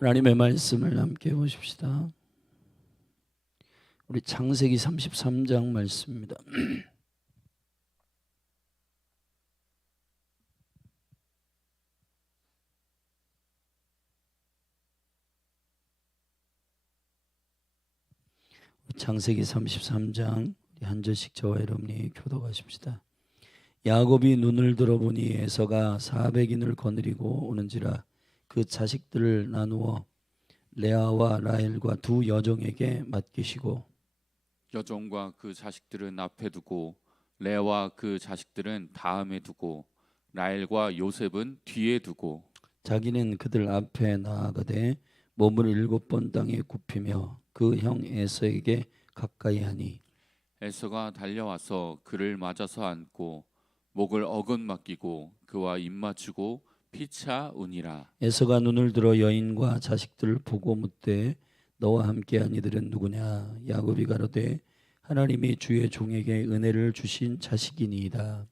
하나님의 말씀을 함께 보십시다. 우리 창세기 33장 말씀입니다. 창세기 33장 한 절씩 저와 여러분이 교독하십시다. 야곱이 눈을 들어보니 에서가 400인을 거느리고 오는지라 그 자식들을 나누어 레아와 라헬과 두 여종에게 맡기시고 여종과 그 자식들은 앞에 두고 레아와 그 자식들은 다음에 두고 라헬과 요셉은 뒤에 두고 자기는 그들 앞에 나아가되 몸을 7번 땅에 굽히며 그 형 에서에게 가까이 하니 에서가 달려와서 그를 맞아서 안고 목을 어긋 맡기고 그와 입 맞추고 피차 우니라. 에서가 눈을 들어 여인과 자식들을 보고 묻되 너와 함께한 이들은 누구냐? 야곱이 가로되 하나님이 주의 종에게 은혜를 주신 자식이니이다.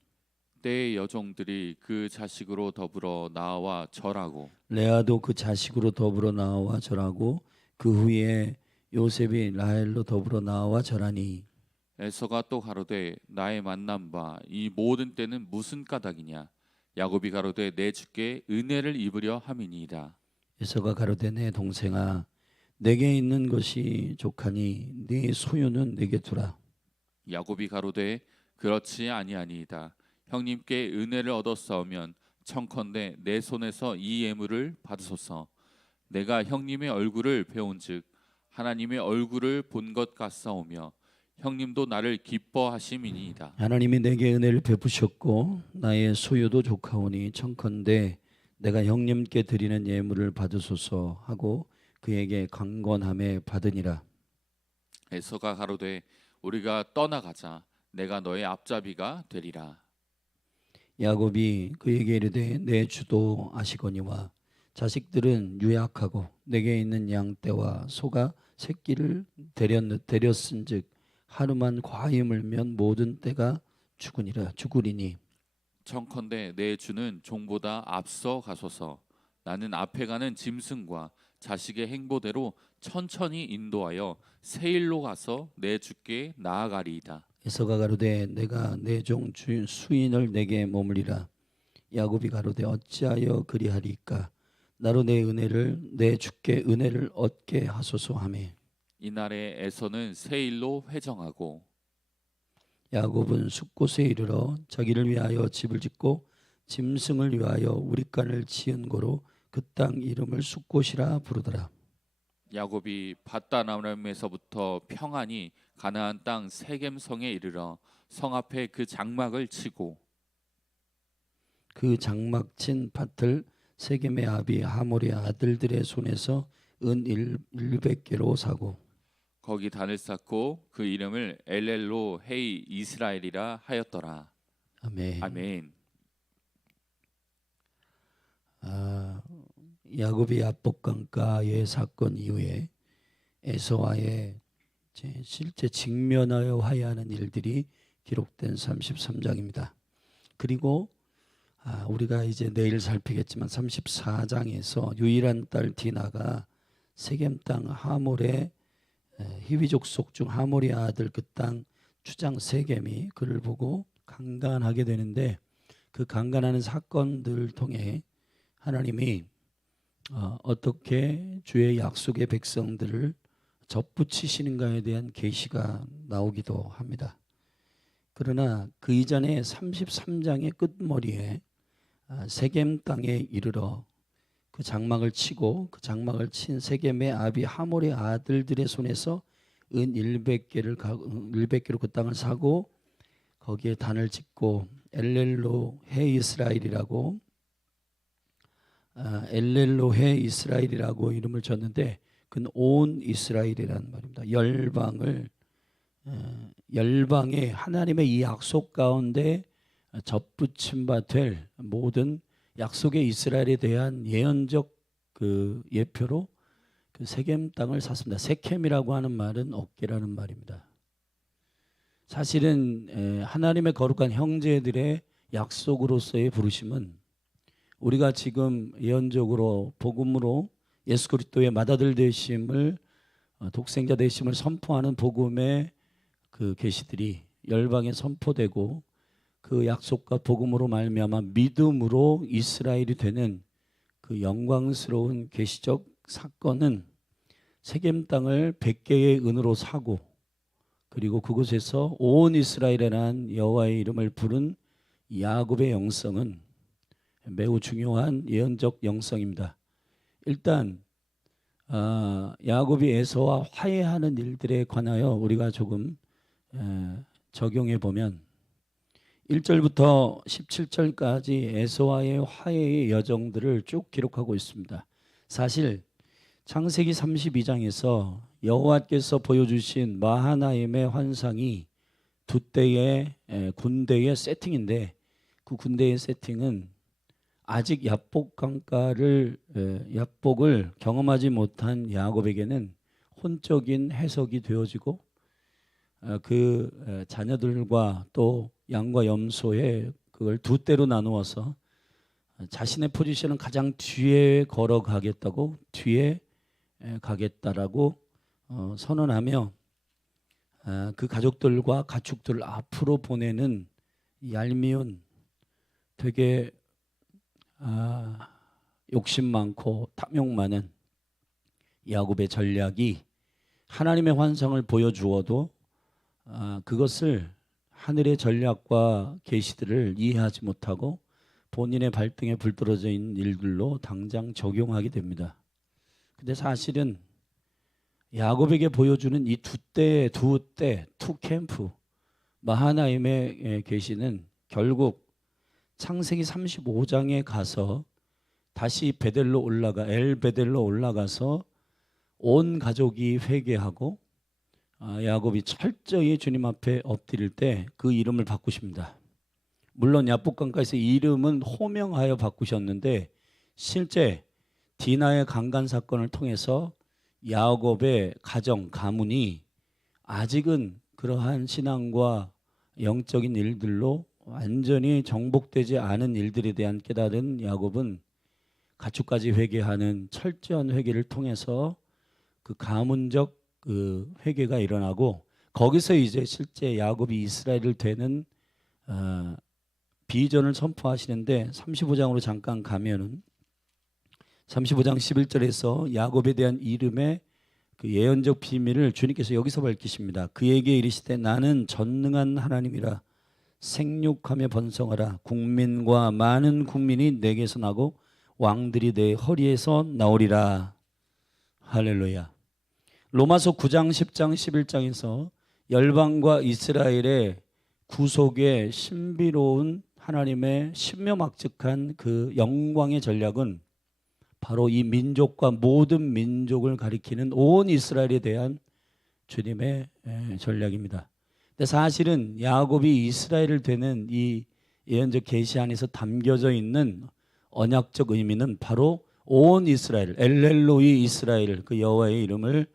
때의 여종들이 그 자식으로 더불어 나와 절하고 레아도 그 자식으로 더불어 나와 절하고 그 후에 요셉이 라헬로 더불어 나와 절하니 에서가 또 가로되 나의 만난 바 이 모든 때는 무슨 까닭이냐? 야곱이 가로되 내 주께 은혜를 입으려 함이니이다. 에서가 가로되 내 동생아 내게 있는 것이 족하니 네 소유는 내게 두라. 야곱이 가로되 그렇지 아니하니이다. 형님께 은혜를 얻었사오면 청컨대 내 손에서 이 예물을 받으소서. 내가 형님의 얼굴을 배운즉 하나님의 얼굴을 본 것 같사오며 형님도 나를 기뻐하심이니이다. 하나님이 내게 은혜를 베푸셨고 나의 소유도 족하오니 청컨대 내가 형님께 드리는 예물을 받으소서 하고 그에게 강권함에 받으니라. 에서가 가로되 우리가 떠나가자. 내가 너의 앞잡이가 되리라. 야곱이 그에게 이르되 내 주도 아시거니와 자식들은 유약하고 내게 있는 양떼와 소가 새끼를 데렸은즉 하루만 과히 물면 모든 떼가 죽으리니 청컨대 내 주는 종보다 앞서 가소서. 나는 앞에 가는 짐승과 자식의 행보대로 천천히 인도하여 세일로 가서 내 주께 나아가리이다. 에서가 가로되 내가 내 종 수인을 내게 머물리라. 야곱이 가로되 어찌하여 그리하리까? 나로 내 주께 은혜를 얻게 하소서 하매 이날에 에서는 세일로 회정하고 야곱은 숫곳에 이르러 자기를 위하여 집을 짓고 짐승을 위하여 우리간을 지은 고로 그 땅 이름을 숫곳이라 부르더라. 야곱이 밧다나람에서부터 평안히 가나안 땅 세겜성에 이르러 성 앞에 그 장막을 치고 그 장막 친 밭을 세겜의 아비 하몰의 아들들의 손에서 은 100개로 사고 거기 단을 쌓고 그 이름을 엘렐로 헤이 이스라엘이라 하였더라. 아멘. 아멘. 야곱의 압복강가의 사건 이후에 에서와의 실제 직면하여 화해하는 일들이 기록된 33장입니다. 그리고 우리가 이제 내일 살피겠지만 34장에서 유일한 딸 디나가 세겜 땅 하몰의 히위족 속 중 하몰의 아들 그 땅 추장 세겜이 그를 보고 강간하게 되는데 그 강간하는 사건들을 통해 하나님이 어떻게 주의 약속의 백성들을 접붙이시는가에 대한 계시가 나오기도 합니다. 그러나 그 이전에 33장의 끝머리에 세겜 땅에 이르러 그 장막을 치고 그 장막을 친 세겜의 아비 하몰의 아들들의 손에서 은 100개로 그 땅을 사고 거기에 단을 짓고 엘렐로 해 이스라엘이라고 엘렐로헤 이스라엘이라고 이름을 줬는데 그건 온 이스라엘이라는 말입니다. 열방의 하나님의 이 약속 가운데 접붙임 바 될 모든 약속의 이스라엘에 대한 예언적 그 예표로 그 세겜 땅을 샀습니다. 세켐이라고 하는 말은 어깨라는 말입니다. 사실은 하나님의 거룩한 형제들의 약속으로서의 부르심은 우리가 지금 예언적으로 복음으로 예수 그리스도의 맏아들 되심을 독생자 되심을 선포하는 복음의 그 계시들이 열방에 선포되고 그 약속과 복음으로 말미암아 믿음으로 이스라엘이 되는 그 영광스러운 계시적 사건은 세겜 땅을 100개의 은으로 사고 그리고 그곳에서 온 이스라엘이라는 여호와의 이름을 부른 야곱의 영성은 매우 중요한 예언적 영성입니다. 일단 야곱이 에서와 화해하는 일들에 관하여 우리가 조금 적용해 보면 1절부터 17절까지 에서와의 화해의 여정들을 쭉 기록하고 있습니다. 사실 창세기 32장에서 여호와께서 보여주신 마하나임의 환상이 두 때의 군대의 세팅인데 그 군대의 세팅은 아직 야복강가를 야복을 경험하지 못한 야곱에게는 혼적인 해석이 되어지고 그 자녀들과 또 양과 염소에 그걸 두 때로 나누어서 자신의 포지션은 가장 뒤에 걸어가겠다고 뒤에 가겠다라고 선언하며 그 가족들과 가축들을 앞으로 보내는 얄미운 되게 욕심 많고 탐욕 많은 야곱의 전략이 하나님의 환상을 보여주어도 그것을 하늘의 전략과 계시들을 이해하지 못하고 본인의 발등에 불 떨어져 있는 일들로 당장 적용하게 됩니다. 근데 사실은 야곱에게 보여주는 이 두 캠프 마하나임의 계시는 결국 창세기 35장에 가서 다시 엘베델로 올라가서 온 가족이 회개하고 야곱이 철저히 주님 앞에 엎드릴 때 그 이름을 바꾸십니다. 물론 야복강가에서 이름은 호명하여 바꾸셨는데 실제 디나의 강간 사건을 통해서 야곱의 가정, 가문이 아직은 그러한 신앙과 영적인 일들로 완전히 정복되지 않은 일들에 대한 깨달은 야곱은 가축까지 회개하는 철저한 회개를 통해서 그 가문적 그 회개가 일어나고 거기서 이제 실제 야곱이 이스라엘을 되는 비전을 선포하시는데 35장으로 잠깐 가면은 35장 11절에서 야곱에 대한 이름의 그 예언적 비밀을 주님께서 여기서 밝히십니다. 그에게 이르시되 나는 전능한 하나님이라 생육하며 번성하라 국민과 많은 국민이 내게서 나고 왕들이 내 허리에서 나오리라. 할렐루야. 로마서 9장 10장 11장에서 열방과 이스라엘의 구속의 신비로운 하나님의 신묘막측한 그 영광의 전략은 바로 이 민족과 모든 민족을 가리키는 온 이스라엘에 대한 주님의 전략입니다. 근데 사실은 야곱이 이스라엘을 되는 이 예언적 계시 안에서 담겨져 있는 언약적 의미는 바로 온 이스라엘, 엘렐로이 이스라엘 그 여호와의 이름을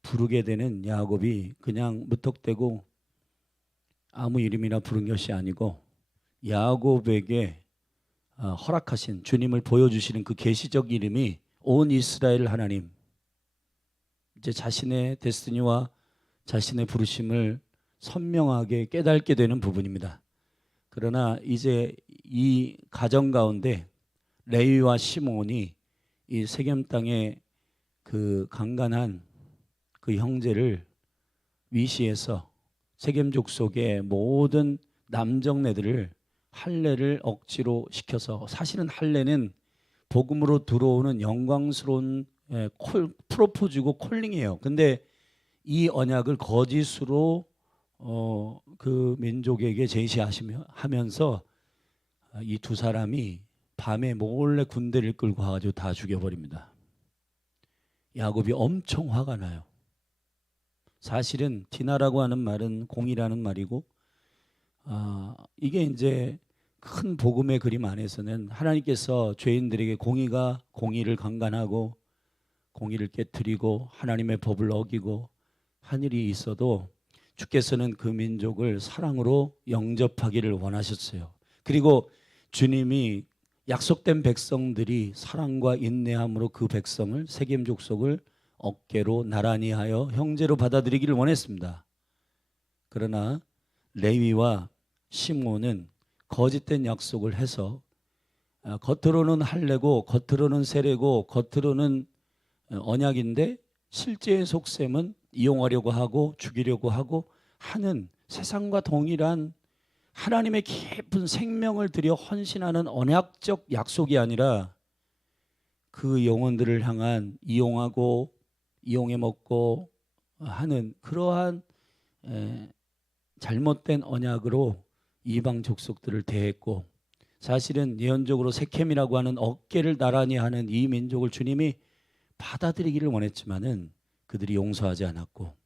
부르게 되는 야곱이 그냥 무턱대고 아무 이름이나 부른 것이 아니고 야곱에게 허락하신 주님을 보여주시는 그 계시적 이름이 온 이스라엘 하나님, 이제 자신의 데스티니와 자신의 부르심을 선명하게 깨닫게 되는 부분입니다. 그러나 이제 이 가정 가운데 레위와 시몬이 이 세겜 땅의 그 강간한 그 형제를 위시해서 세겜 족속의 모든 남정네들을 할례를 억지로 시켜서, 사실은 할례는 복음으로 들어오는 영광스러운 프로포즈고 콜링이에요. 근데 이 언약을 거짓으로 그 민족에게 제시하면서 이 두 사람이 밤에 몰래 군대를 끌고 가가지고 다 죽여버립니다. 야곱이 엄청 화가 나요. 사실은 디나라고 하는 말은 공이라는 말이고, 이게 이제 큰 복음의 그림 안에서는 하나님께서 죄인들에게 공의를 강간하고 공의를 깨뜨리고 하나님의 법을 어기고 한 일이 있어도 주께서는 그 민족을 사랑으로 영접하기를 원하셨어요. 그리고 주님이 약속된 백성들이 사랑과 인내함으로 그 백성을 세겜 족속을 어깨로 나란히 하여 형제로 받아들이기를 원했습니다. 그러나 레위와 시므온은 거짓된 약속을 해서 겉으로는 할례고 겉으로는 세례고 겉으로는 언약인데 실제의 속셈은 이용하려고 하고 죽이려고 하고 하는 세상과 동일한 하나님의 깊은 생명을 들여 헌신하는 언약적 약속이 아니라 그 영혼들을 향한 이용하고 이용해 먹고 하는 그러한 잘못된 언약으로 이방 족속들을 대했고, 사실은 예언적으로 세켐이라고 하는 어깨를 나란히 하는 이 민족을 주님이 받아들이기를 원했지만은 그들이 용서하지 않았고,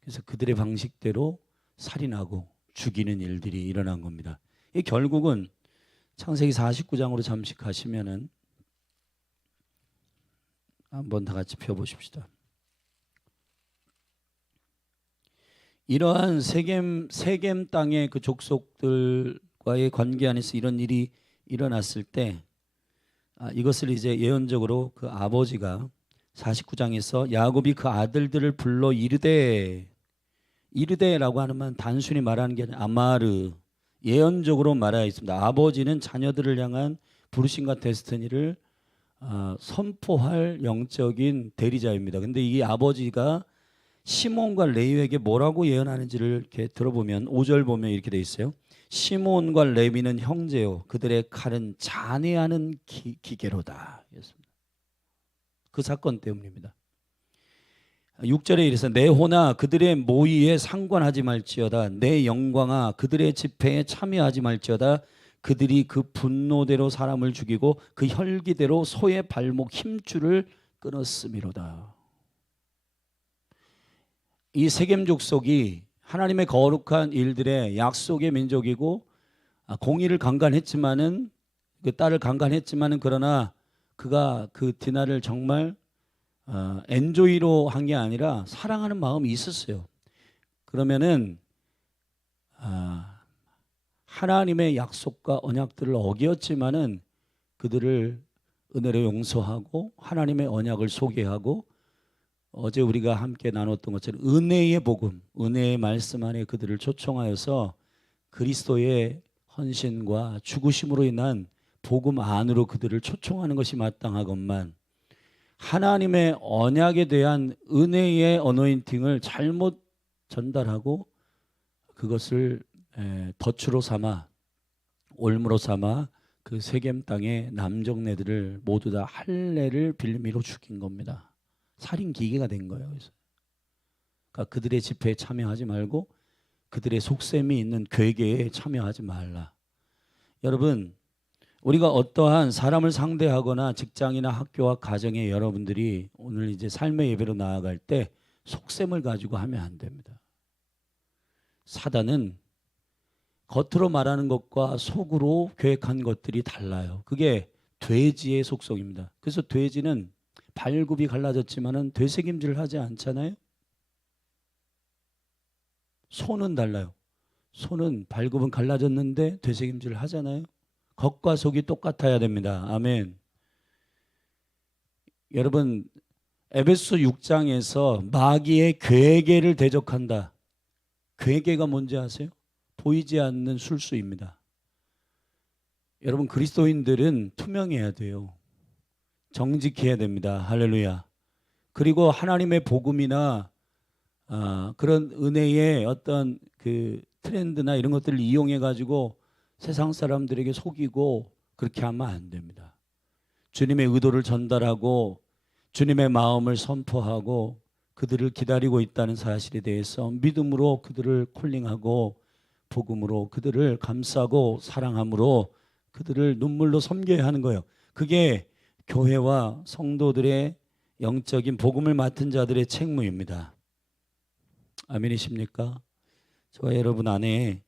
그래서 그들의 방식대로 살인하고 죽이는 일들이 일어난 겁니다. 이 결국은 창세기 49장으로 잠시 가시면은 한번 다 같이 펴보십시다. 이러한 세겜 땅의 그 족속들과의 관계 안에서 이런 일이 일어났을 때 이것을 이제 예언적으로 그 아버지가 49장에서 야곱이 그 아들들을 불러 이르되라고 하는 말 단순히 말하는 게 아니라 아마르, 예언적으로 말하여 있습니다. 아버지는 자녀들을 향한 부르심과 데스티니를 선포할 영적인 대리자입니다. 근데 이 아버지가 시몬과 레위에게 뭐라고 예언하는지를 이렇게 들어보면 5절 보면 이렇게 돼 있어요. 시몬과 레위는 형제요 그들의 칼은 잔해하는 기계로다. 그 사건 때문입니다. 6절에 이래서 내 호나 그들의 모의에 상관하지 말지어다. 내 영광아 그들의 집회에 참여하지 말지어다. 그들이 그 분노대로 사람을 죽이고 그 혈기대로 소의 발목 힘줄을 끊었음이로다. 이 세겜 족속이 하나님의 거룩한 일들의 약속의 민족이고 공의를 강간했지만은 그 딸을 강간했지만은 그러나 그가 그 디나를 정말 엔조이로 한 게 아니라 사랑하는 마음이 있었어요. 그러면은 하나님의 약속과 언약들을 어겼지만은 그들을 은혜로 용서하고 하나님의 언약을 소개하고 어제 우리가 함께 나눴던 것처럼 은혜의 복음, 은혜의 말씀 안에 그들을 초청하여서 그리스도의 헌신과 죽으심으로 인한 복음 안으로 그들을 초청하는 것이 마땅하건만 하나님의 언약에 대한 은혜의 어노인팅을 잘못 전달하고 그것을 덫으로 삼아 올무로 삼아 그 세겜 땅의 남정네들을 모두 다 할례를 빌미로 죽인 겁니다. 살인 기계가 된 거예요. 그러니까 그들의 집회에 참여하지 말고 그들의 속셈이 있는 괴계에 참여하지 말라. 여러분, 우리가 어떠한 사람을 상대하거나 직장이나 학교와 가정에 여러분들이 오늘 이제 삶의 예배로 나아갈 때 속셈을 가지고 하면 안 됩니다. 사단은 겉으로 말하는 것과 속으로 계획한 것들이 달라요. 그게 돼지의 속성입니다. 그래서 돼지는 발굽이 갈라졌지만은 되새김질을 하지 않잖아요. 소는 달라요. 소는 발굽은 갈라졌는데 되새김질을 하잖아요. 겉과 속이 똑같아야 됩니다. 아멘. 여러분, 에베소 6장에서 마귀의 괴계를 대적한다. 괴계가 뭔지 아세요? 보이지 않는 술수입니다. 여러분, 그리스도인들은 투명해야 돼요. 정직해야 됩니다. 할렐루야. 그리고 하나님의 복음이나 그런 은혜의 어떤 그 트렌드나 이런 것들을 이용해 가지고 세상 사람들에게 속이고 그렇게 하면 안 됩니다. 주님의 의도를 전달하고 주님의 마음을 선포하고 그들을 기다리고 있다는 사실에 대해서 믿음으로 그들을 콜링하고 복음으로 그들을 감싸고 사랑함으로 그들을 눈물로 섬겨야 하는 거예요. 그게 교회와 성도들의 영적인 복음을 맡은 자들의 책무입니다. 아멘이십니까? 저와 여러분 안에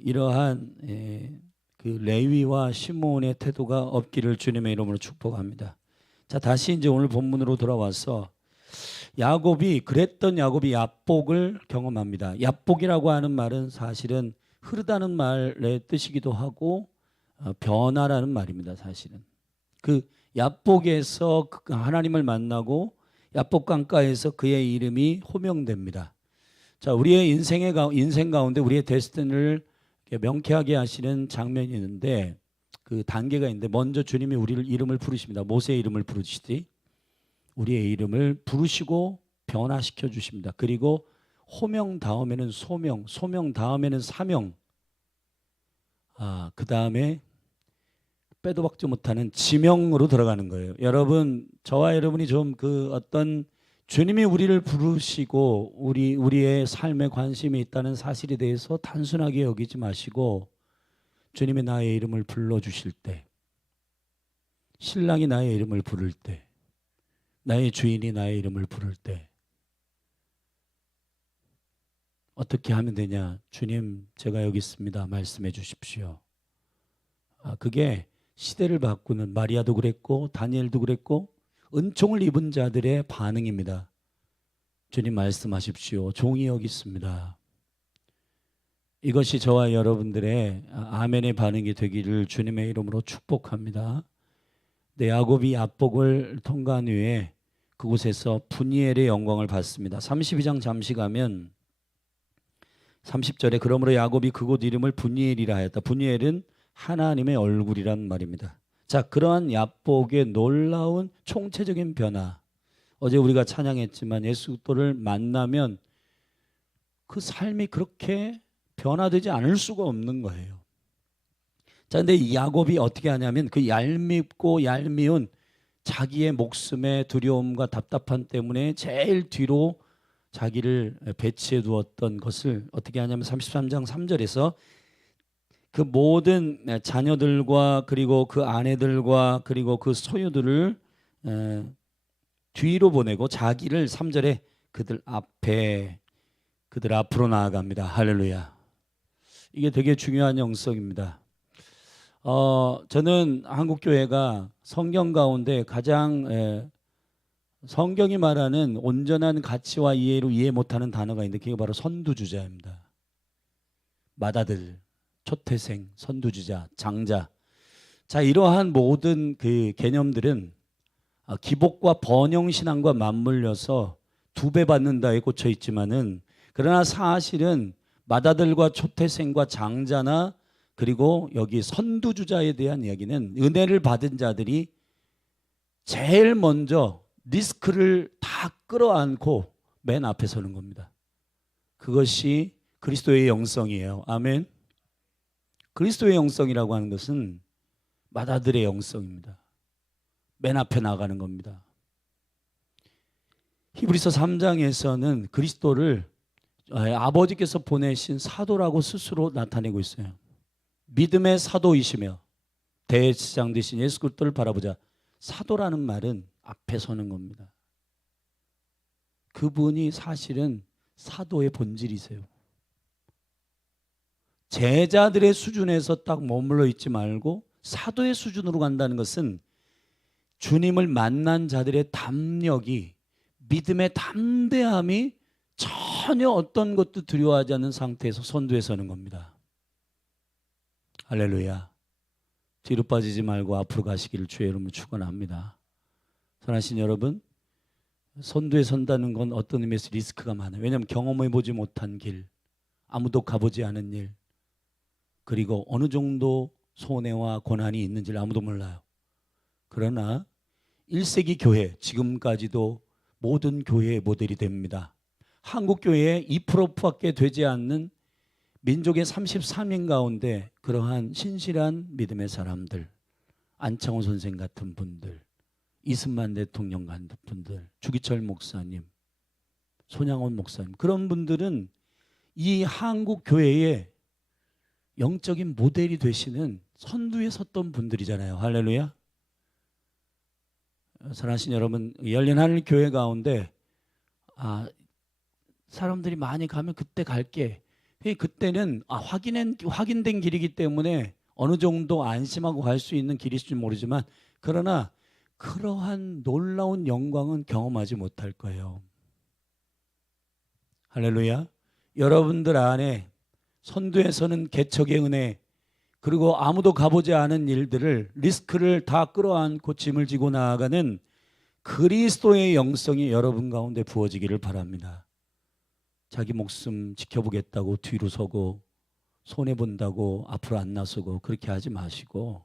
이러한 그 레위와 시므온의 태도가 없기를 주님의 이름으로 축복합니다. 자, 다시 이제 오늘 본문으로 돌아와서 야곱이 야복을 경험합니다. 야복이라고 하는 말은 사실은 흐르다는 말의 뜻이기도 하고 변화라는 말입니다. 사실은 그 야복에서 하나님을 만나고 야복 강가에서 그의 이름이 호명됩니다. 자, 우리의 인생 가운데 우리의 데스티니를 명쾌하게 하시는 장면이 있는데 그 단계가 있는데 먼저 주님이 우리를 이름을 부르십니다. 모세의 이름을 부르시듯이 우리의 이름을 부르시고 변화시켜 주십니다. 그리고 호명 다음에는 소명, 소명 다음에는 사명, 그 다음에 빼도 박지 못하는 지명으로 들어가는 거예요. 여러분, 저와 여러분이 좀 그 어떤 주님이 우리를 부르시고 우리의 삶에 관심이 있다는 사실에 대해서 단순하게 여기지 마시고 주님이 나의 이름을 불러주실 때, 신랑이 나의 이름을 부를 때, 나의 주인이 나의 이름을 부를 때 어떻게 하면 되냐? 주님, 제가 여기 있습니다. 말씀해 주십시오. 그게 시대를 바꾸는, 마리아도 그랬고 다니엘도 그랬고 은총을 입은 자들의 반응입니다. 주님 말씀하십시오. 종이 여기 있습니다. 이것이 저와 여러분들의 아멘의 반응이 되기를 주님의 이름으로 축복합니다. 야곱이 야복을 통과한 후에 그곳에서 분이엘의 영광을 받습니다. 32장 잠시 가면 30절에 그러므로 야곱이 그곳 이름을 분이엘이라 하였다. 분이엘은 하나님의 얼굴이란 말입니다. 자, 그러한 야복의 놀라운 총체적인 변화. 어제 우리가 찬양했지만 예수 그리스도를 만나면 그 삶이 그렇게 변화되지 않을 수가 없는 거예요. 자, 근데 이 야곱이 어떻게 하냐면 그 얄밉고 얄미운 자기의 목숨의 두려움과 답답함 때문에 제일 뒤로 자기를 배치해 두었던 것을 어떻게 하냐면 33장 3절에서 그 모든 자녀들과 그리고 그 아내들과 그리고 그 소유들을 뒤로 보내고 자기를 3절에 그들 앞으로 나아갑니다. 할렐루야. 이게 되게 중요한 영성입니다. 저는 한국교회가 성경 가운데 가장 성경이 말하는 온전한 가치와 이해로 이해 못하는 단어가 있는데 그게 바로 선두주자입니다. 맏아들, 초태생, 선두주자, 장자. 자, 이러한 모든 그 개념들은 기복과 번영신앙과 맞물려서 두 배 받는다에 꽂혀 있지만은 그러나 사실은 맏아들과 초태생과 장자나 그리고 여기 선두주자에 대한 이야기는 은혜를 받은 자들이 제일 먼저 리스크를 다 끌어안고 맨 앞에 서는 겁니다. 그것이 그리스도의 영성이에요. 아멘. 그리스도의 영성이라고 하는 것은 맏아들의 영성입니다. 맨 앞에 나가는 겁니다. 히브리서 3장에서는 그리스도를 아버지께서 보내신 사도라고 스스로 나타내고 있어요. 믿음의 사도이시며 대제사장 되신 예수 그리스도를 바라보자. 사도라는 말은 앞에 서는 겁니다. 그분이 사실은 사도의 본질이세요. 제자들의 수준에서 딱 머물러 있지 말고 사도의 수준으로 간다는 것은 주님을 만난 자들의 담력이, 믿음의 담대함이 전혀 어떤 것도 두려워하지 않는 상태에서 선두에 서는 겁니다. 할렐루야. 뒤로 빠지지 말고 앞으로 가시기를 주의 이름으로 축원합니다. 사랑하신 여러분, 선두에 선다는 건 어떤 의미에서 리스크가 많아요. 왜냐하면 경험해보지 못한 길, 아무도 가보지 않은 일, 그리고 어느 정도 손해와 고난이 있는지를 아무도 몰라요. 그러나 1세기 교회, 지금까지도 모든 교회의 모델이 됩니다. 한국 교회에 2%밖에 되지 않는 민족의 33인 가운데 그러한 신실한 믿음의 사람들, 안창호 선생 같은 분들, 이승만 대통령 같은 분들, 주기철 목사님, 손양원 목사님, 그런 분들은 이 한국 교회의 영적인 모델이 되시는 선두에 섰던 분들이잖아요. 할렐루야. 사랑하신 여러분, 열린 하늘 교회 가운데 사람들이 많이 가면 그때 갈게. 그때는 확인된 길이기 때문에 어느 정도 안심하고 갈 수 있는 길일지 모르지만 그러나 그러한 놀라운 영광은 경험하지 못할 거예요. 할렐루야. 여러분들 안에 선두에 서는 개척의 은혜, 그리고 아무도 가보지 않은 일들을 리스크를 다 끌어안고 짐을 지고 나아가는 그리스도의 영성이 여러분 가운데 부어지기를 바랍니다. 자기 목숨 지켜보겠다고 뒤로 서고 손해본다고 앞으로 안 나서고 그렇게 하지 마시고,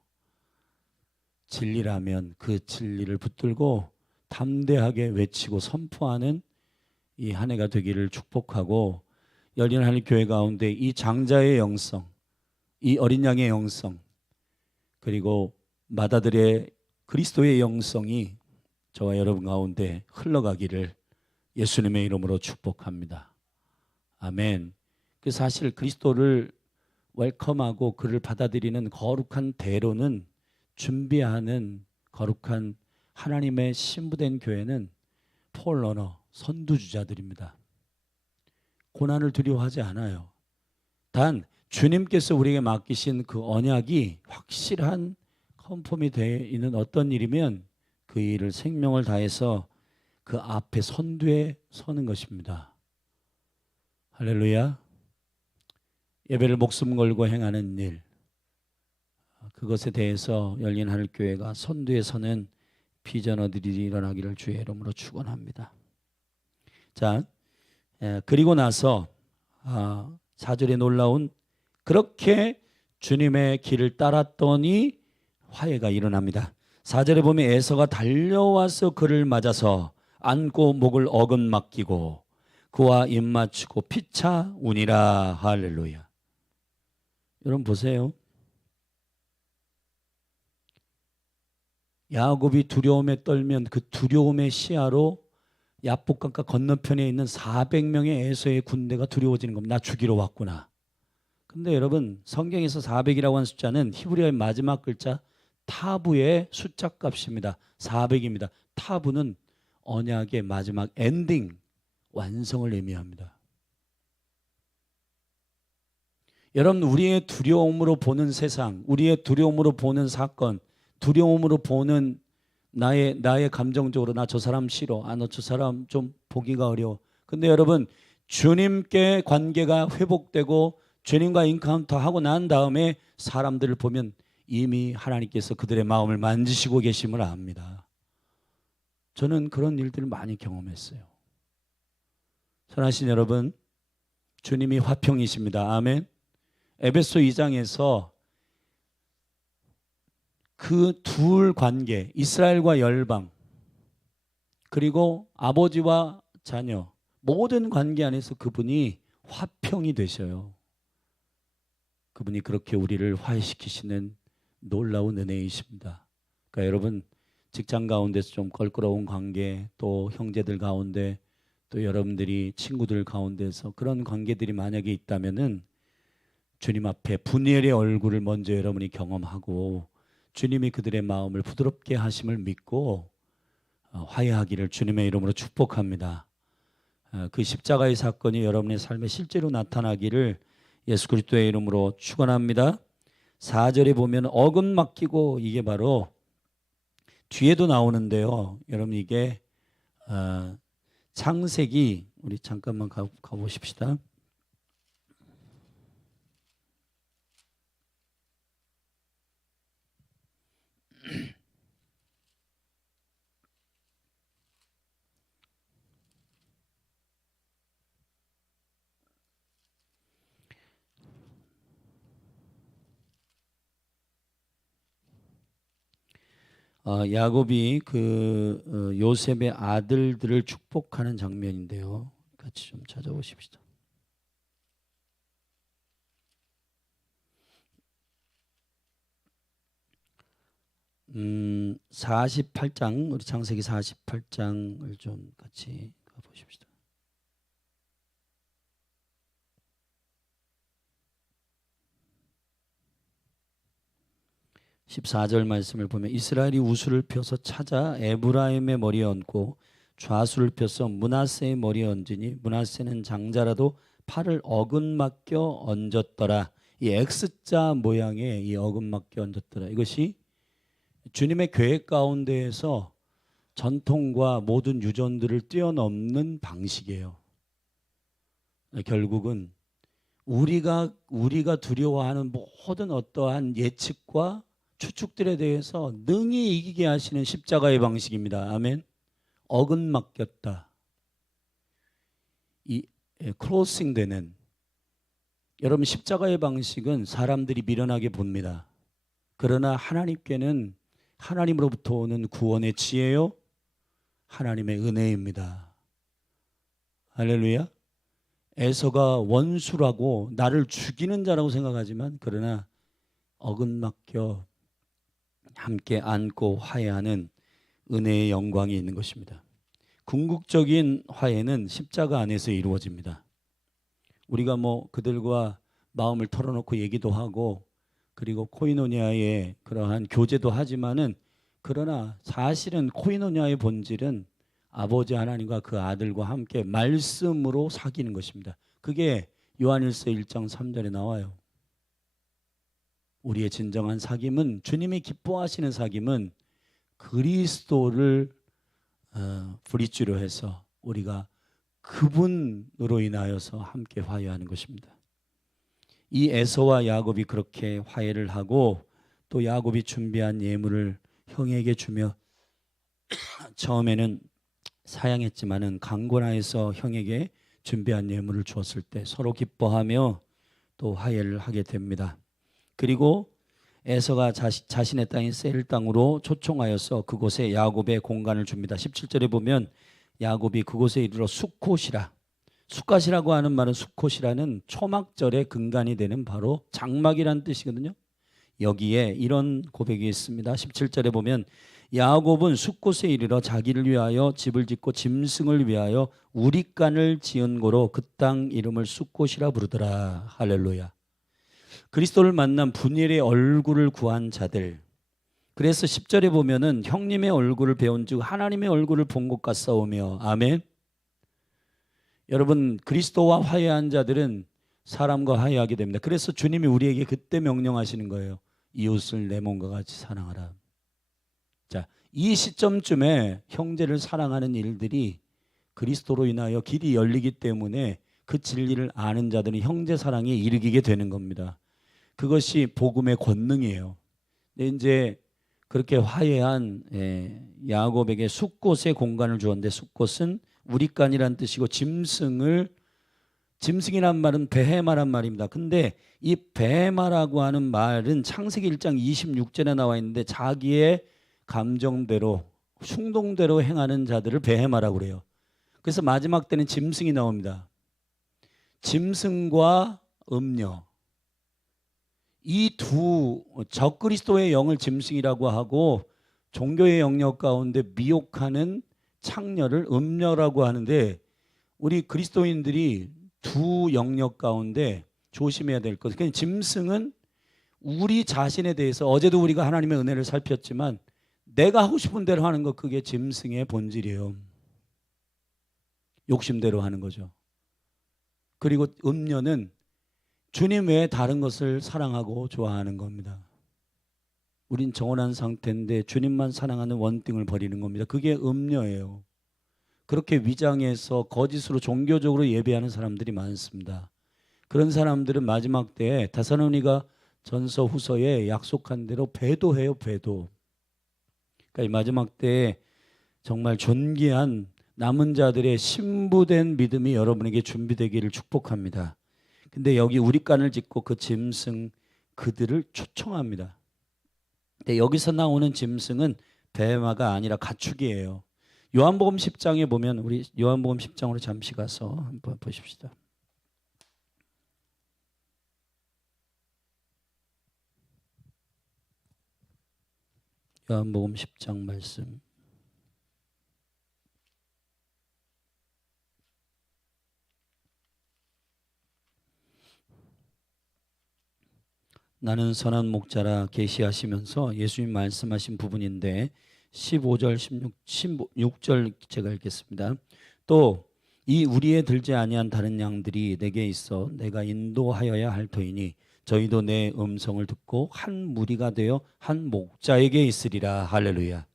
진리라면 그 진리를 붙들고 담대하게 외치고 선포하는 이 한 해가 되기를 축복하고, 열린 하늘 교회 가운데 이 장자의 영성, 이 어린 양의 영성, 그리고 마다들의 그리스도의 영성이 저와 여러분 가운데 흘러가기를 예수님의 이름으로 축복합니다. 아멘. 그 사실 그리스도를 웰컴하고 그를 받아들이는 거룩한 대로는, 준비하는 거룩한 하나님의 신부된 교회는 폴러너, 선두주자들입니다. 고난을 두려워하지 않아요. 단 주님께서 우리에게 맡기신 그 언약이 확실한 컨펌이 되어 있는 어떤 일이면 그 일을 생명을 다해서 그 앞에 선두에 서는 것입니다. 할렐루야. 예배를 목숨 걸고 행하는 일, 그것에 대해서 열린 하늘교회가 선두에 서는 비전어들이 일어나기를 주의 이름으로 축원합니다. 자, 그리고 나서 4절에 놀라운, 그렇게 주님의 길을 따랐더니 화해가 일어납니다. 4절에 보면 에서가 달려와서 그를 맞아서 안고 목을 어긋맡기고 그와 입 맞추고 피차 우니라. 할렐루야. 여러분 보세요. 야곱이 두려움에 떨면 그 두려움의 시야로 야복강가 건너편에 있는 400명의 에서의 군대가 두려워지는 겁니다. 나 죽이러 왔구나. 근데 여러분, 성경에서 400이라고 하는 숫자는 히브리어의 마지막 글자 타부의 숫자 값입니다. 400입니다. 타부는 언약의 마지막 엔딩, 완성을 의미합니다. 여러분, 우리의 두려움으로 보는 세상, 우리의 두려움으로 보는 사건, 두려움으로 보는 나의 감정적으로 나 저 사람 싫어, 너 저 사람 좀 보기가 어려워. 근데 여러분, 주님께 관계가 회복되고 주님과 인카운터 하고 난 다음에 사람들을 보면 이미 하나님께서 그들의 마음을 만지시고 계심을 압니다. 저는 그런 일들을 많이 경험했어요. 선하신 여러분, 주님이 화평이십니다. 아멘. 에베소 2장에서 그 둘 관계, 이스라엘과 열방, 그리고 아버지와 자녀, 모든 관계 안에서 그분이 화평이 되셔요. 그분이 그렇게 우리를 화해시키시는 놀라운 은혜이십니다. 그러니까 여러분, 직장 가운데서 좀 껄끄러운 관계, 또 형제들 가운데, 또 여러분들이 친구들 가운데서 그런 관계들이 만약에 있다면은 주님 앞에 분열의 얼굴을 먼저 여러분이 경험하고 주님이 그들의 마음을 부드럽게 하심을 믿고 화해하기를 주님의 이름으로 축복합니다. 그 십자가의 사건이 여러분의 삶에 실제로 나타나기를 예수 그리스도의 이름으로 축원합니다. 4절에 보면 어긋맡기고, 이게 바로 뒤에도 나오는데요. 여러분, 이게 창세기, 우리 잠깐만 가보십시다. 야곱이 요셉의 아들들을 축복하는 장면인데요. 같이 좀 찾아보십시다. 48장, 우리 창세기 48장을 좀 같이 가보십시다. 14절 말씀을 보면 이스라엘이 우수를 펴서 찾아 에브라임의 머리에 얹고 좌수를 펴서 므낫세의 머리에 얹으니 므낫세는 장자라도 팔을 어긋맡겨 얹었더라. 이 X자 모양의 이 어긋맡겨 얹었더라. 이것이 주님의 계획 가운데에서 전통과 모든 유전들을 뛰어넘는 방식이에요. 결국은 우리가 두려워하는 모든 어떠한 예측과 추측들에 대해서 능히 이기게 하시는 십자가의 방식입니다. 아멘. 어긋 맡겼다. 이 크로싱 되는, 여러분, 십자가의 방식은 사람들이 미련하게 봅니다. 그러나 하나님께는 하나님으로부터 오는 구원의 지혜요, 하나님의 은혜입니다. 할렐루야. 에서가 원수라고 나를 죽이는 자라고 생각하지만, 그러나 어긋맞겨 함께 안고 화해하는 은혜의 영광이 있는 것입니다. 궁극적인 화해는 십자가 안에서 이루어집니다. 우리가 그들과 마음을 털어놓고 얘기도 하고, 그리고 코이노니아의 그러한 교제도 하지만은, 그러나 사실은 코이노니아의 본질은 아버지 하나님과 그 아들과 함께 말씀으로 사귀는 것입니다. 그게 요한일서 1장 3절에 나와요. 우리의 진정한 사귐은, 주님이 기뻐하시는 사귐은 그리스도를 브릿지로 해서 우리가 그분으로 인하여서 함께 화해하는 것입니다. 이 에서와 야곱이 그렇게 화해를 하고, 또 야곱이 준비한 예물을 형에게 주며 처음에는 사양했지만은 강권하여서 형에게 준비한 예물을 주었을 때 서로 기뻐하며 또 화해를 하게 됩니다. 그리고 에서가 자신의 땅인 세일 땅으로 초청하여서 그곳에 야곱의 공간을 줍니다. 17절에 보면 야곱이 그곳에 이르러 수콧이라, 숫갓이라고 하는 말은, 수콧이라는 초막절의 근간이 되는 바로 장막이라는 뜻이거든요. 여기에 이런 고백이 있습니다. 17절에 보면 야곱은 숫곳에 이르러 자기를 위하여 집을 짓고 짐승을 위하여 우리간을 지은 고로 그 땅 이름을 숫곳이라 부르더라. 할렐루야. 그리스도를 만난 분일의 얼굴을 구한 자들, 그래서 10절에 보면은 형님의 얼굴을 배운 즉 하나님의 얼굴을 본 것 같사오며, 아멘. 여러분, 그리스도와 화해한 자들은 사람과 화해하게 됩니다. 그래서 주님이 우리에게 그때 명령하시는 거예요. 이웃을 내 몸과 같이 사랑하라. 자, 이 시점쯤에 형제를 사랑하는 일들이 그리스도로 인하여 길이 열리기 때문에 그 진리를 아는 자들은 형제 사랑에 이르게 되는 겁니다. 그것이 복음의 권능이에요. 근데 이제 그렇게 화해한 야곱에게 숫곳의 공간을 주었는데, 숫곳은 우리간이라는 뜻이고, 짐승이란 말은 베헤마란 말입니다. 근데 이 베헤마라고 하는 말은 창세기 1장 26절에 나와 있는데, 자기의 감정대로 충동대로 행하는 자들을 베헤마라고 그래요. 그래서 마지막 때는 짐승이 나옵니다. 짐승과 음녀, 이 두 적그리스도의 영을 짐승이라고 하고, 종교의 영역 가운데 미혹하는 창녀를 음녀라고 하는데, 우리 그리스도인들이 두 영역 가운데 조심해야 될 것. 그러니까 짐승은 우리 자신에 대해서, 어제도 우리가 하나님의 은혜를 살폈지만, 내가 하고 싶은 대로 하는 것, 그게 짐승의 본질이에요. 욕심대로 하는 거죠. 그리고 음녀는 주님 외에 다른 것을 사랑하고 좋아하는 겁니다. 우린 정원한 상태인데 주님만 사랑하는 원띵을 버리는 겁니다. 그게 음녀예요. 그렇게 위장해서 거짓으로 종교적으로 예배하는 사람들이 많습니다. 그런 사람들은 마지막 때에 데살로니가 전서 후서에 약속한 대로 배도해요. 배도. 그러니까 이 마지막 때에 정말 존귀한 남은 자들의 신부된 믿음이 여러분에게 준비되기를 축복합니다. 근데 여기 우리간을 짓고 그 짐승, 그들을 초청합니다. 근데 여기서 나오는 짐승은 베마가 아니라 가축이에요. 요한복음 10장에 보면, 우리 요한복음 10장으로 잠시 가서 한번 보십시다. 요한복음 10장 말씀. 나는 선한 목자라 계시하시면서 예수님 말씀하신 부분인데, 15절 16절 제가 읽겠습니다. 또 이 우리에 들지 아니한 다른 양들이 내게 있어 내가 인도하여야 할 터이니 저희도 내 음성을 듣고 한 무리가 되어 한 목자에게 있으리라. 할렐루야.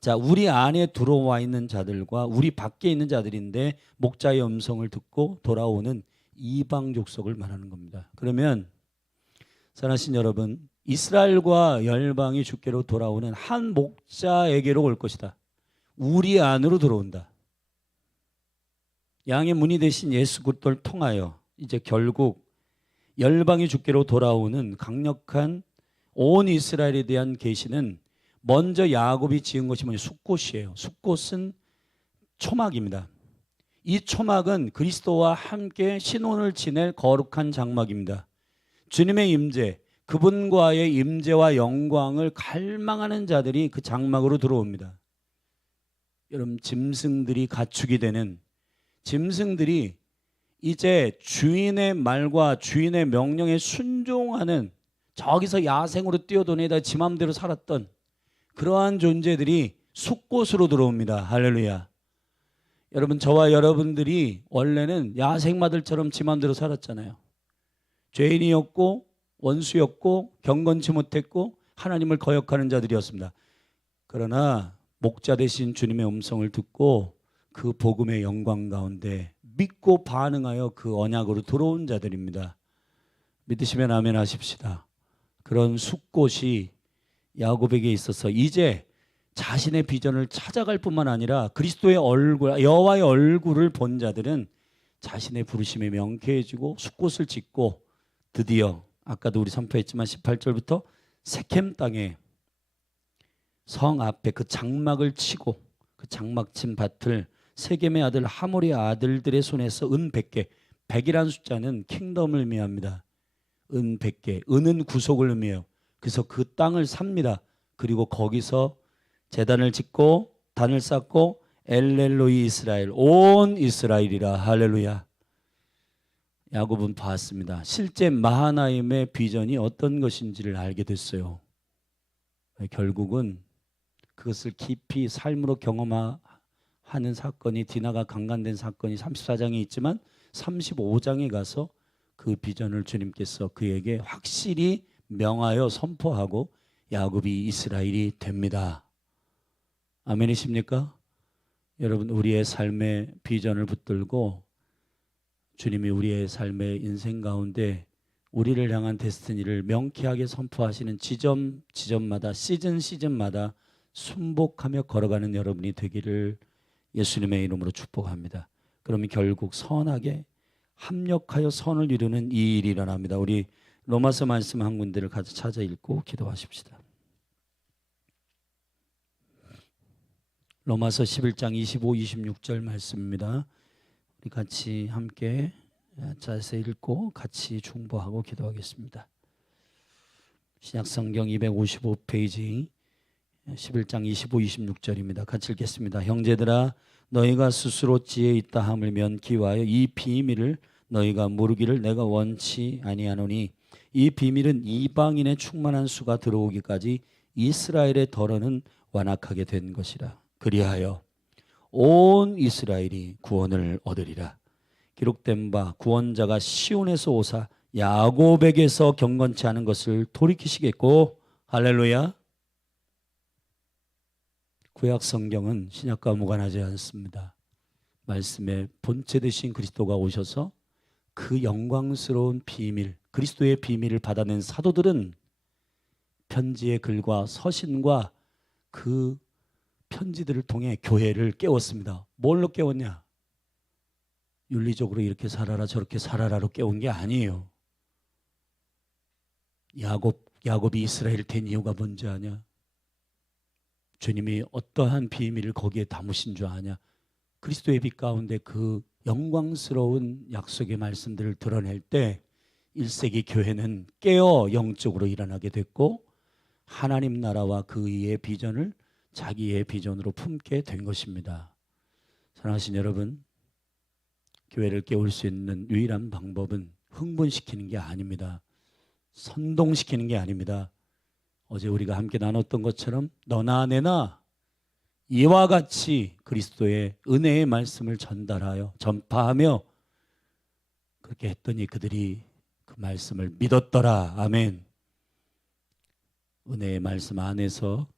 자, 우리 안에 들어와 있는 자들과 우리 밖에 있는 자들인데, 목자의 음성을 듣고 돌아오는 이방 족속을 말하는 겁니다. 그러면 사랑하신 여러분, 이스라엘과 열방이 주께로 돌아오는 한 목자에게로 올 것이다. 우리 안으로 들어온다. 양의 문이 되신 예수 그리스도를 통하여 이제 결국 열방이 주께로 돌아오는 강력한 온 이스라엘에 대한 계시는 먼저 야곱이 지은 것이 뭐냐? 숫꽃이에요. 숫꽃은 초막입니다. 이 초막은 그리스도와 함께 신혼을 지낼 거룩한 장막입니다. 주님의 임재, 그분과의 임재와 영광을 갈망하는 자들이 그 장막으로 들어옵니다. 여러분, 짐승들이 가축이 되는, 짐승들이 이제 주인의 말과 주인의 명령에 순종하는, 저기서 야생으로 뛰어다니다 지 맘대로 살았던 그러한 존재들이 숫곳으로 들어옵니다. 할렐루야. 여러분, 저와 여러분들이 원래는 야생마들처럼 지 맘대로 살았잖아요. 죄인이었고 원수였고 경건치 못했고 하나님을 거역하는 자들이었습니다. 그러나 목자 되신 주님의 음성을 듣고 그 복음의 영광 가운데 믿고 반응하여 그 언약으로 들어온 자들입니다. 믿으시면 아멘 하십시다. 그런 숫꽃이 야곱에게 있어서 이제 자신의 비전을 찾아갈 뿐만 아니라 그리스도의 얼굴, 여호와의 얼굴을 본 자들은 자신의 부르심에 명쾌해지고 숫꽃을 짓고 드디어 아까도 우리 선포했지만 18절부터 세켐 땅에 성 앞에 그 장막을 치고 그 장막 친 밭을 세겜의 아들 하몰의 아들들의 손에서 은 100개, 100이라는 숫자는 킹덤을 의미합니다. 은 100개, 은은 구속을 의미해요. 그래서 그 땅을 삽니다. 그리고 거기서 제단을 짓고 단을 쌓고 엘렐로이 이스라엘, 온 이스라엘이라. 할렐루야. 야곱은 봤습니다. 실제 마하나임의 비전이 어떤 것인지를 알게 됐어요. 결국은 그것을 깊이 삶으로 경험하는 사건이, 디나가 강간된 사건이 34장에 있지만 35장에 가서 그 비전을 주님께서 그에게 확실히 명하여 선포하고 야곱이 이스라엘이 됩니다. 아멘이십니까? 여러분, 우리의 삶의 비전을 붙들고 주님이 우리의 삶의 인생 가운데 우리를 향한 데스티니를 명쾌하게 선포하시는 지점마다, 시즌마다 순복하며 걸어가는 여러분이 되기를 예수님의 이름으로 축복합니다. 그러면 결국 선하게 합력하여 선을 이루는 이 일이 일어납니다. 우리 로마서 말씀 한 군데를 같이 찾아 읽고 기도하십시다. 로마서 11장 25, 26절 말씀입니다. 우리 같이 함께 자세히 읽고 같이 중보하고 기도하겠습니다. 신약성경 255페이지 11장 25, 26절입니다. 같이 읽겠습니다. 형제들아, 너희가 스스로 지혜 있다 함을 면기와하여 이 비밀을 너희가 모르기를 내가 원치 아니하노니, 이 비밀은 이방인의 충만한 수가 들어오기까지 이스라엘의 덜어는 완악하게 된 것이라. 그리하여 온 이스라엘이 구원을 얻으리라. 기록된 바 구원자가 시온에서 오사 야곱에게서 경건치 않은 것을 돌이키시겠고. 할렐루야. 구약 성경은 신약과 무관하지 않습니다. 말씀의 본체 되신 그리스도가 오셔서 그 영광스러운 비밀, 그리스도의 비밀을 받아낸 사도들은 편지의 글과 서신과 그 편지들을 통해 교회를 깨웠습니다. 뭘로 깨웠냐? 윤리적으로 이렇게 살아라 저렇게 살아라로 깨운 게 아니에요. 야곱이 이스라엘 된 이유가 뭔지 아냐? 주님이 어떠한 비밀을 거기에 담으신 줄 아냐? 그리스도의 빛 가운데 그 영광스러운 약속의 말씀들을 드러낼 때 1세기 교회는 깨어 영적으로 일어나게 됐고 하나님 나라와 그의 비전을 자기의 비전으로 품게 된 것입니다. 사랑하신 여러분, 교회를 깨울 수 있는 유일한 방법은 흥분시키는 게 아닙니다. 선동시키는 게 아닙니다. 어제 우리가 함께 나눴던 것처럼 너나 내나 이와 같이 그리스도의 은혜의 말씀을 전달하여 전파하며 그렇게 했더니 그들이 그 말씀을 믿었더라. 아멘. 은혜의 말씀 안에서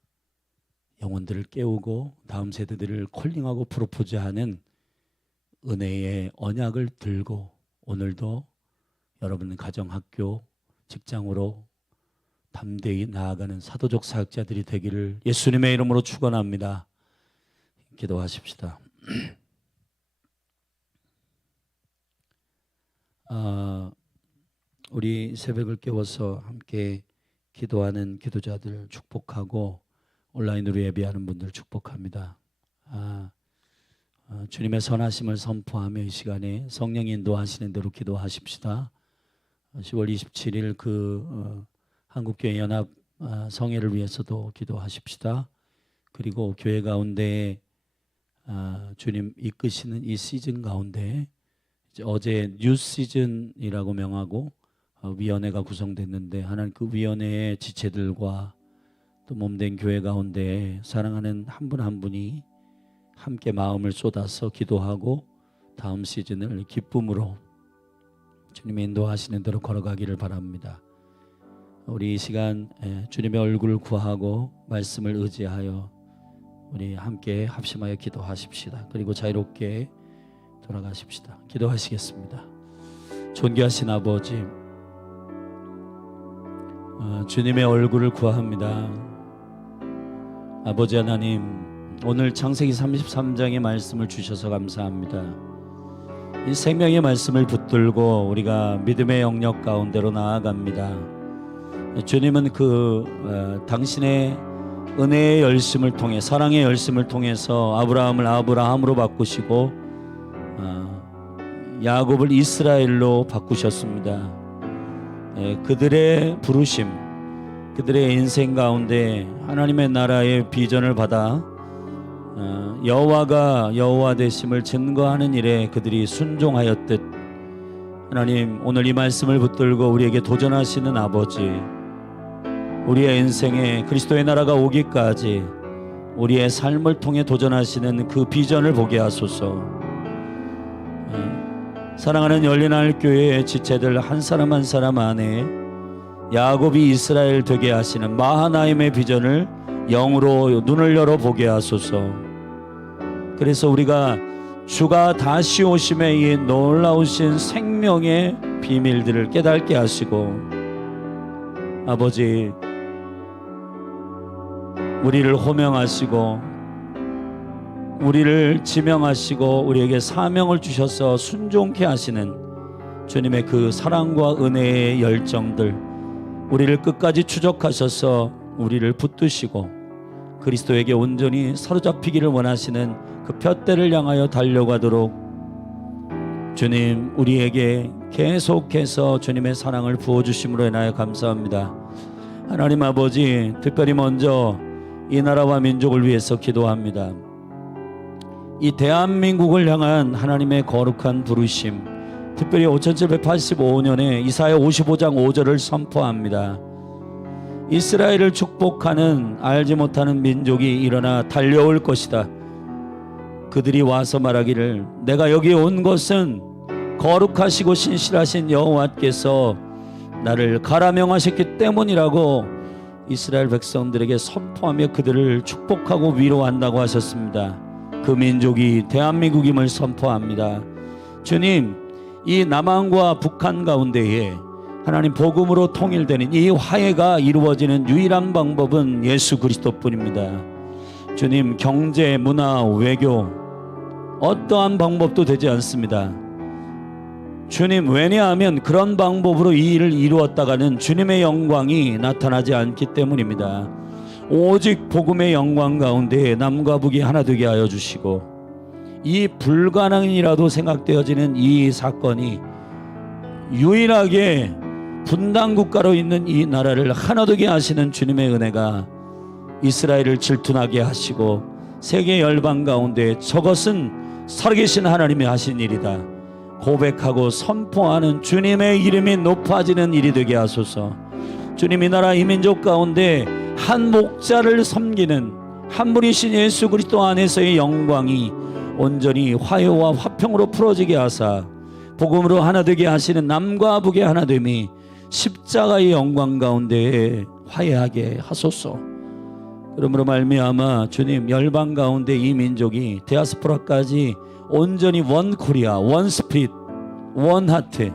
영혼들을 깨우고 다음 세대들을 콜링하고 프로포즈하는 은혜의 언약을 들고 오늘도 여러분 가정, 학교, 직장으로 담대히 나아가는 사도적 사역자들이 되기를 예수님의 이름으로 축원합니다. 기도하십시다. 우리 새벽을 깨워서 함께 기도하는 기도자들 축복하고 온라인으로 예배하는 분들 축복합니다. 주님의 선하심을 선포하며 이 시간에 성령이 인도하시는 대로 기도하십시다. 10월 27일 한국교회 연합 성회를 위해서도 기도하십시다. 그리고 교회 가운데 주님 이끄시는 이 시즌 가운데 어제 뉴 시즌이라고 명하고 위원회가 구성됐는데 하나님 그 위원회의 지체들과 또 몸된 교회 가운데 사랑하는 한 분 한 분이 함께 마음을 쏟아서 기도하고 다음 시즌을 기쁨으로 주님의 인도하시는 대로 걸어가기를 바랍니다. 우리 이 시간 주님의 얼굴을 구하고 말씀을 의지하여 우리 함께 합심하여 기도하십시다. 그리고 자유롭게 돌아가십시다. 기도하시겠습니다. 존귀하신 아버지, 주님의 얼굴을 구합니다. 아버지 하나님, 오늘 창세기 33장의 말씀을 주셔서 감사합니다. 이 생명의 말씀을 붙들고 우리가 믿음의 영역 가운데로 나아갑니다. 주님은 당신의 은혜의 열심을 통해, 사랑의 열심을 통해서 아브라함을 아브라함으로 바꾸시고 야곱을 이스라엘로 바꾸셨습니다. 그들의 부르심, 그들의 인생 가운데 하나님의 나라의 비전을 받아 여호와가 여호와 되심을 증거하는 일에 그들이 순종하였듯 하나님, 오늘 이 말씀을 붙들고 우리에게 도전하시는 아버지, 우리의 인생에 그리스도의 나라가 오기까지 우리의 삶을 통해 도전하시는 그 비전을 보게 하소서. 사랑하는 열린하늘교회의 지체들 한 사람 한 사람 안에 야곱이 이스라엘 되게 하시는 마하나임의 비전을 영으로 눈을 열어 보게 하소서. 그래서 우리가 주가 다시 오심의 이 놀라우신 생명의 비밀들을 깨닫게 하시고, 아버지, 우리를 호명하시고 우리를 지명하시고 우리에게 사명을 주셔서 순종케 하시는 주님의 그 사랑과 은혜의 열정들, 우리를 끝까지 추적하셔서 우리를 붙드시고 그리스도에게 온전히 사로잡히기를 원하시는 그 푯대를 향하여 달려가도록 주님, 우리에게 계속해서 주님의 사랑을 부어주심으로 인하여 감사합니다. 하나님 아버지, 특별히 먼저 이 나라와 민족을 위해서 기도합니다. 이 대한민국을 향한 하나님의 거룩한 부르심, 특별히 5785년에 이사야 55장 5절을 선포합니다. 이스라엘을 축복하는 알지 못하는 민족이 일어나 달려올 것이다. 그들이 와서 말하기를, 내가 여기 온 것은 거룩하시고 신실하신 여호와께서 나를 가라 명하셨기 때문이라고 이스라엘 백성들에게 선포하며 그들을 축복하고 위로한다고 하셨습니다. 그 민족이 대한민국임을 선포합니다. 주님, 이 남한과 북한 가운데에 하나님 복음으로 통일되는 이 화해가 이루어지는 유일한 방법은 예수 그리스도뿐입니다. 주님, 경제, 문화, 외교 어떠한 방법도 되지 않습니다. 주님, 왜냐하면 그런 방법으로 이 일을 이루었다가는 주님의 영광이 나타나지 않기 때문입니다. 오직 복음의 영광 가운데 남과 북이 하나 되게 하여 주시고, 이 불가능이라도 생각되어지는 이 사건이 유일하게 분단 국가로 있는 이 나라를 하나 되게 하시는 주님의 은혜가 이스라엘을 질투나게 하시고 세계 열방 가운데 저것은 살아계신 하나님이 하신 일이다 고백하고 선포하는 주님의 이름이 높아지는 일이 되게 하소서. 주님, 이 나라 이 민족 가운데 한 목자를 섬기는 한 분이신 예수 그리스도 안에서의 영광이 온전히 화해와 화평으로 풀어지게 하사 복음으로 하나 되게 하시는 남과 북의 하나됨이 십자가의 영광 가운데 화해하게 하소서. 그러므로 말미암아 주님, 열방 가운데 이 민족이 디아스포라까지 온전히 원 코리아, 원 스피릿, 원하트,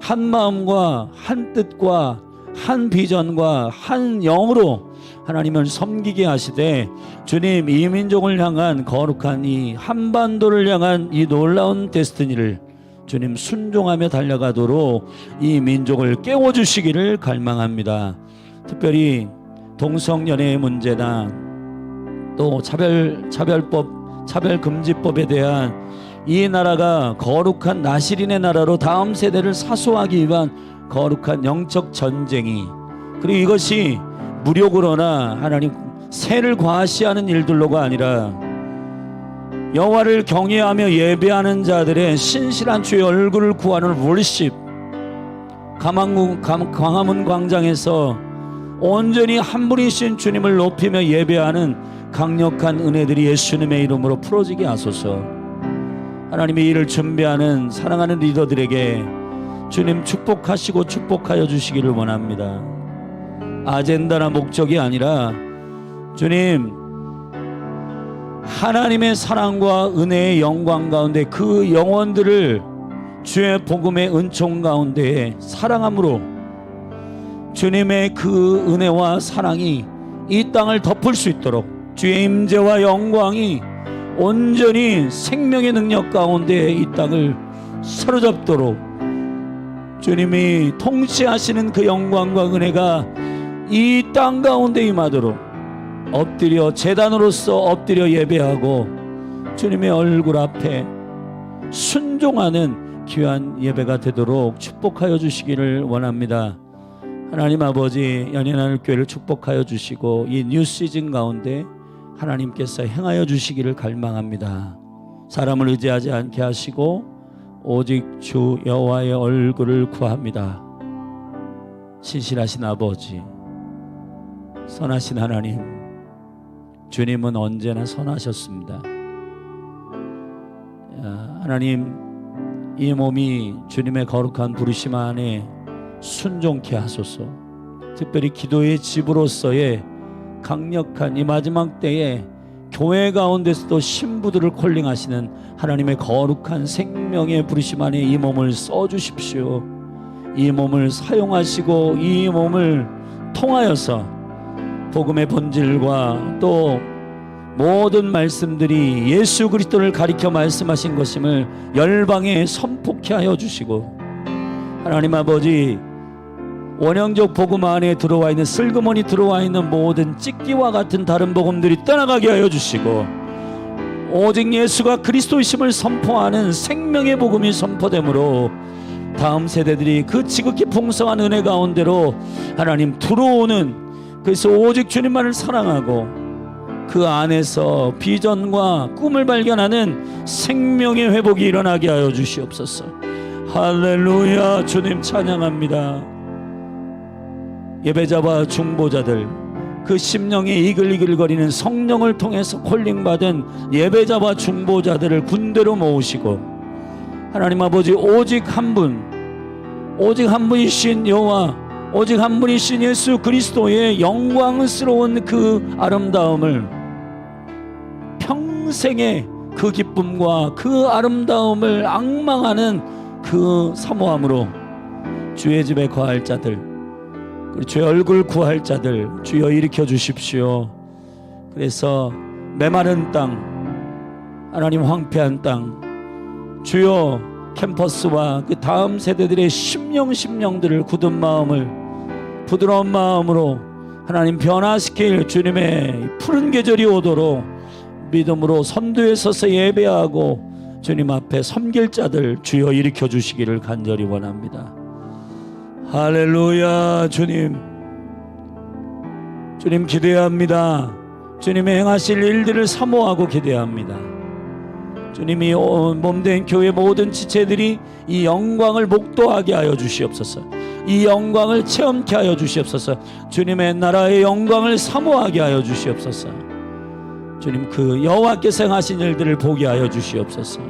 한 마음과 한 뜻과 한 비전과 한 영으로 하나님을 섬기게 하시되, 주님, 이 민족을 향한 거룩한 이 한반도를 향한 이 놀라운 데스티니를 주님 순종하며 달려가도록 이 민족을 깨워주시기를 갈망합니다. 특별히 동성연애의 문제나 또 차별금지법에 대한 이 나라가 거룩한 나시린의 나라로 다음 세대를 사수하기 위한 거룩한 영적 전쟁이, 그리고 이것이 무력으로나 하나님 세를 과시하는 일들로가 아니라 여호와를 경외하며 예배하는 자들의 신실한 주의 얼굴을 구하는 월십, 광화문 광장에서 온전히 한 분이신 주님을 높이며 예배하는 강력한 은혜들이 예수님의 이름으로 풀어지게 하소서. 하나님의 일을 준비하는 사랑하는 리더들에게 주님 축복하시고 축복하여 주시기를 원합니다. 아젠다나 목적이 아니라 주님, 하나님의 사랑과 은혜의 영광 가운데 그 영혼들을 주의 복음의 은총 가운데 사랑함으로 주님의 그 은혜와 사랑이 이 땅을 덮을 수 있도록, 주의 임재와 영광이 온전히 생명의 능력 가운데 이 땅을 사로잡도록 주님이 통치하시는 그 영광과 은혜가 이 땅 가운데 임하도록 엎드려 제단으로서 엎드려 예배하고 주님의 얼굴 앞에 순종하는 귀한 예배가 되도록 축복하여 주시기를 원합니다. 하나님 아버지, 연인하늘 교회를 축복하여 주시고 이 뉴 시즌 가운데 하나님께서 행하여 주시기를 갈망합니다. 사람을 의지하지 않게 하시고 오직 주 여호와의 얼굴을 구합니다. 신실하신 아버지, 선하신 하나님, 주님은 언제나 선하셨습니다. 하나님, 이 몸이 주님의 거룩한 부르심 안에 순종케 하소서. 특별히 기도의 집으로서의 강력한 이 마지막 때에 교회 가운데서도 신부들을 콜링하시는 하나님의 거룩한 생명의 부르심 안에 이 몸을 써주십시오. 이 몸을 사용하시고 이 몸을 통하여서 복음의 본질과 또 모든 말씀들이 예수 그리스도를 가리켜 말씀하신 것임을 열방에 선포케 하여 주시고, 하나님 아버지, 원형적 복음 안에 들어와 있는, 슬그머니 들어와 있는 모든 찍기와 같은 다른 복음들이 떠나가게 하여 주시고, 오직 예수가 그리스도이심을 선포하는 생명의 복음이 선포되므로 다음 세대들이 그 지극히 풍성한 은혜 가운데로 하나님 들어오는, 그래서 오직 주님만을 사랑하고 그 안에서 비전과 꿈을 발견하는 생명의 회복이 일어나게 하여 주시옵소서. 할렐루야. 주님 찬양합니다. 예배자와 중보자들, 그 심령에 이글이글거리는 성령을 통해서 콜링받은 예배자와 중보자들을 군대로 모으시고, 하나님 아버지, 오직 한 분이신 여호와, 오직 한 분이신 예수 그리스도의 영광스러운 그 아름다움을, 평생의 그 기쁨과 그 아름다움을 앙망하는 그 사모함으로 주의 집에 거할 자들, 주의 얼굴 구할 자들 주여 일으켜 주십시오. 그래서 메마른 땅, 하나님 황폐한 땅, 주여 캠퍼스와 그 다음 세대들의 심령들을 굳은 마음을 부드러운 마음으로 하나님 변화시킬 주님의 푸른 계절이 오도록 믿음으로 선두에 서서 예배하고 주님 앞에 섬길 자들 주여 일으켜 주시기를 간절히 원합니다. 할렐루야. 주님 기대합니다. 주님의 행하실 일들을 사모하고 기대합니다. 주님이 몸된 교회 모든 지체들이 이 영광을 목도하게 하여 주시옵소서. 이 영광을 체험케 하여 주시옵소서. 주님의 나라의 영광을 사모하게 하여 주시옵소서. 주님, 그 여호와께서 행하신 일들을 보게 하여 주시옵소서.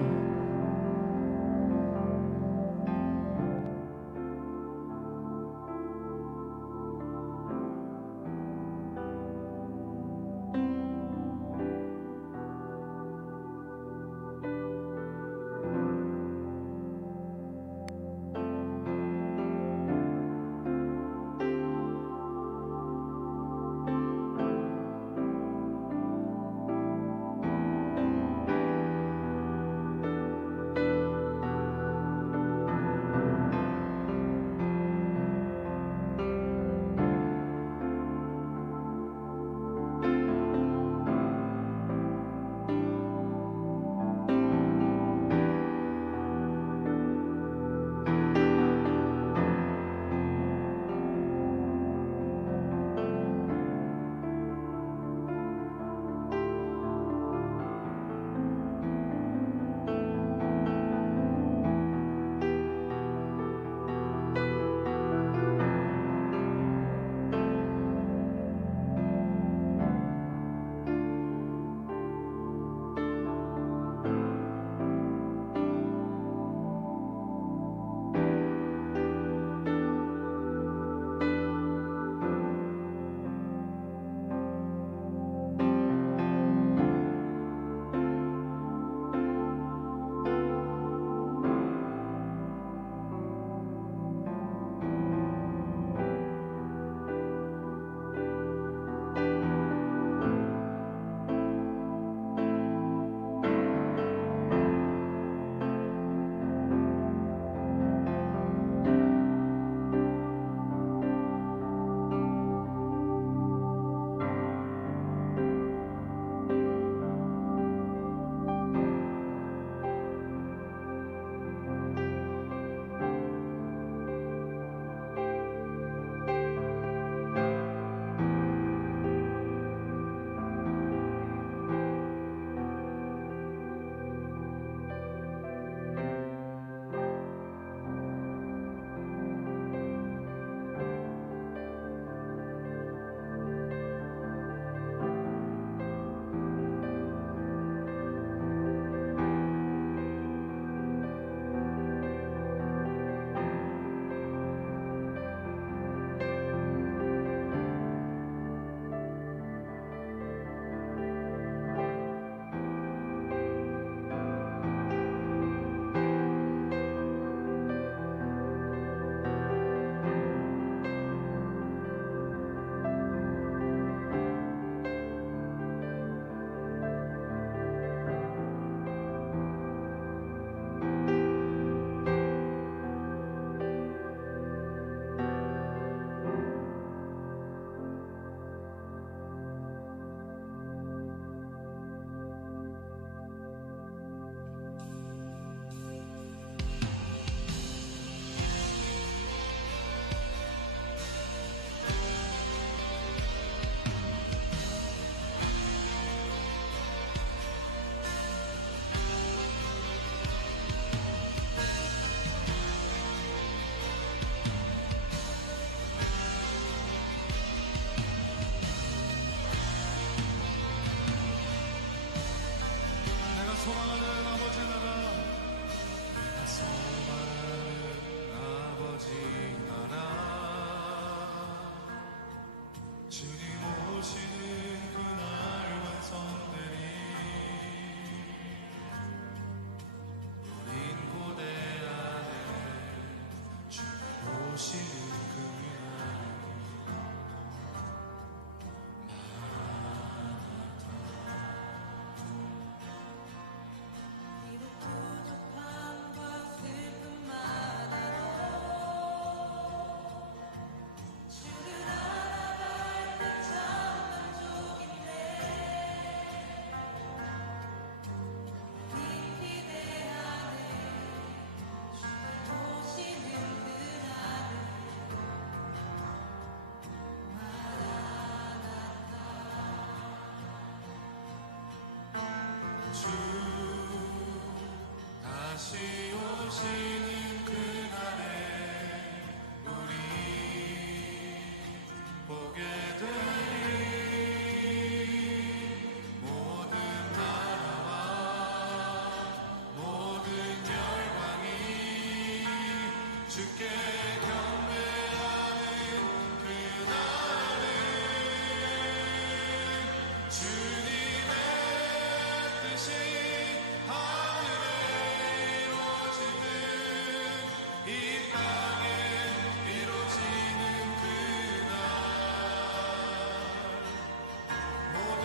소망하는 아버지 나라, 내가 소망하는 아버지 나라, 주님 오시는 그날 완성되리. 우린 고대 안에 주님 오시는 그날 비록 부족함과 슬픔만으로 주를 알아갈 때 참 만족인데 긴 기대하네 주님 오시는 그날을 주 다시 오시는 그날에 우리 보게 되리. 모든 나라와 모든 열방이 주께 경배하는 그날에 주님의 뜻이 하늘에 이루어지는 이 땅에 이루어지는 그날 모든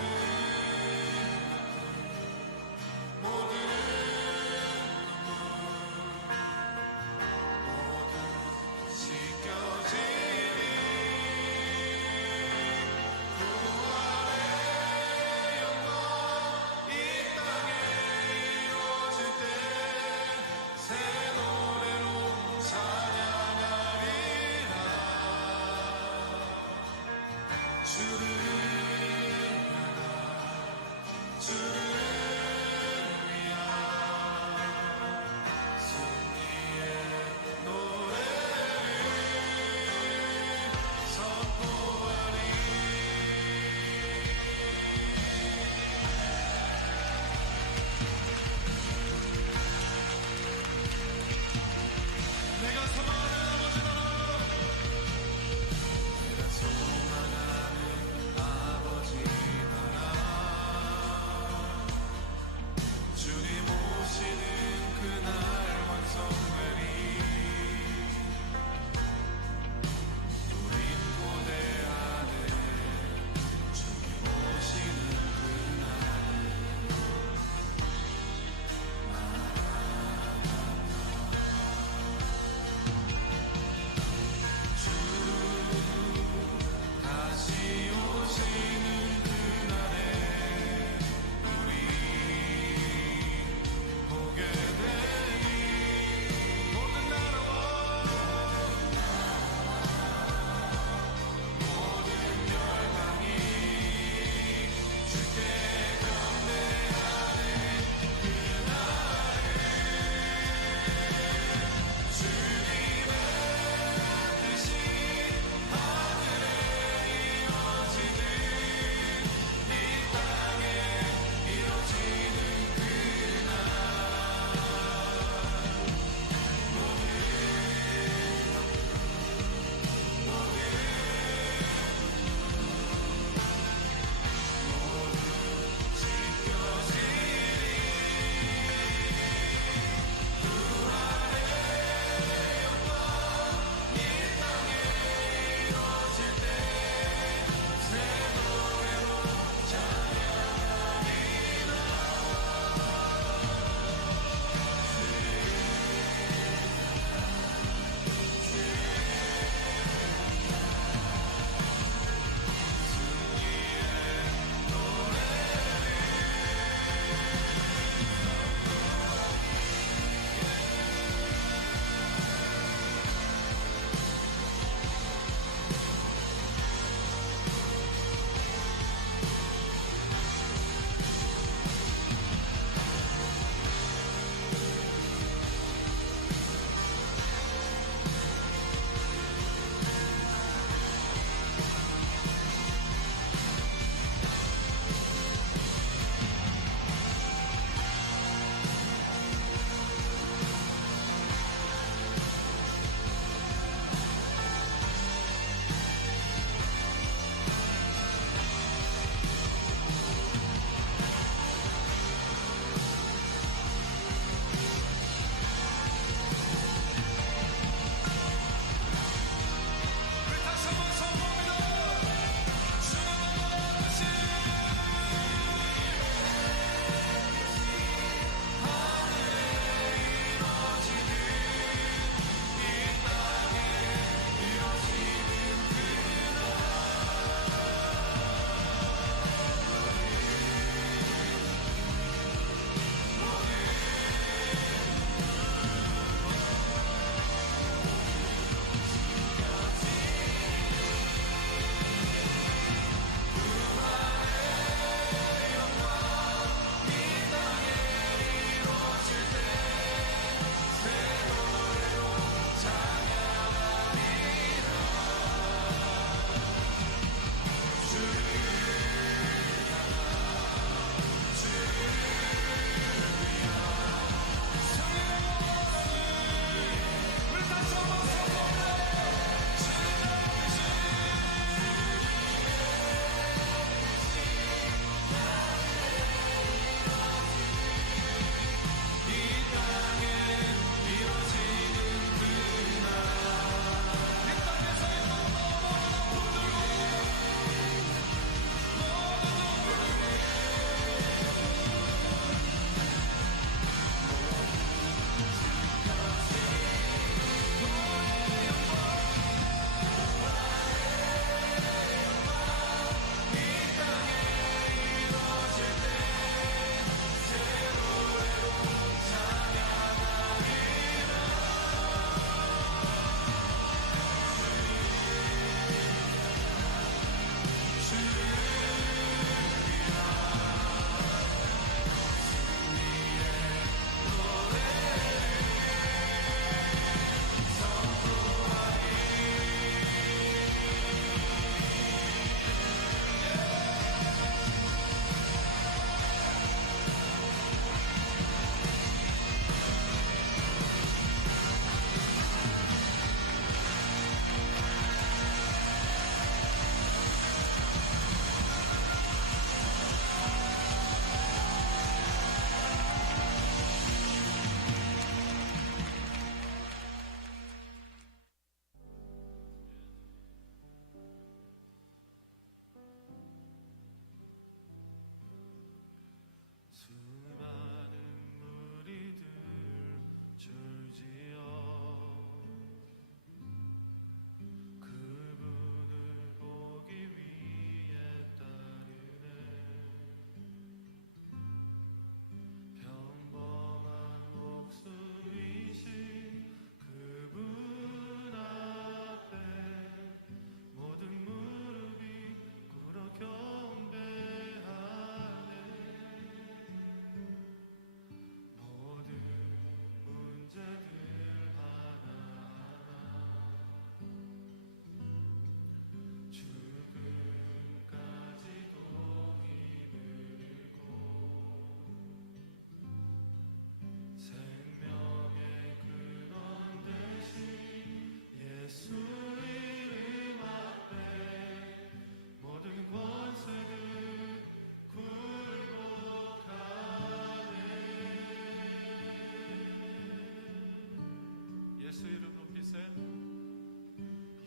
예수 이름 높이세.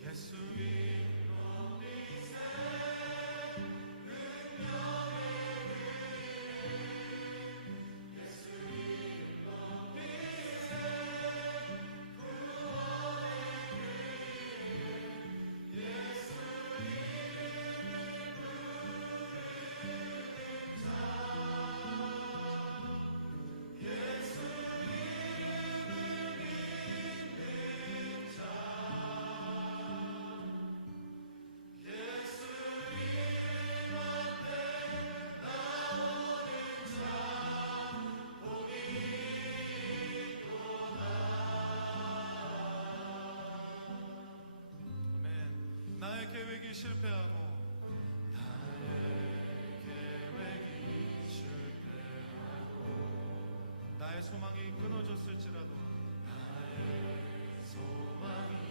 예수 이름 높이세. 아멘. 나의 계획이 실패하고 나의 계획이 실패하고 나의 소망이 끊어졌을지라도 나의 소망이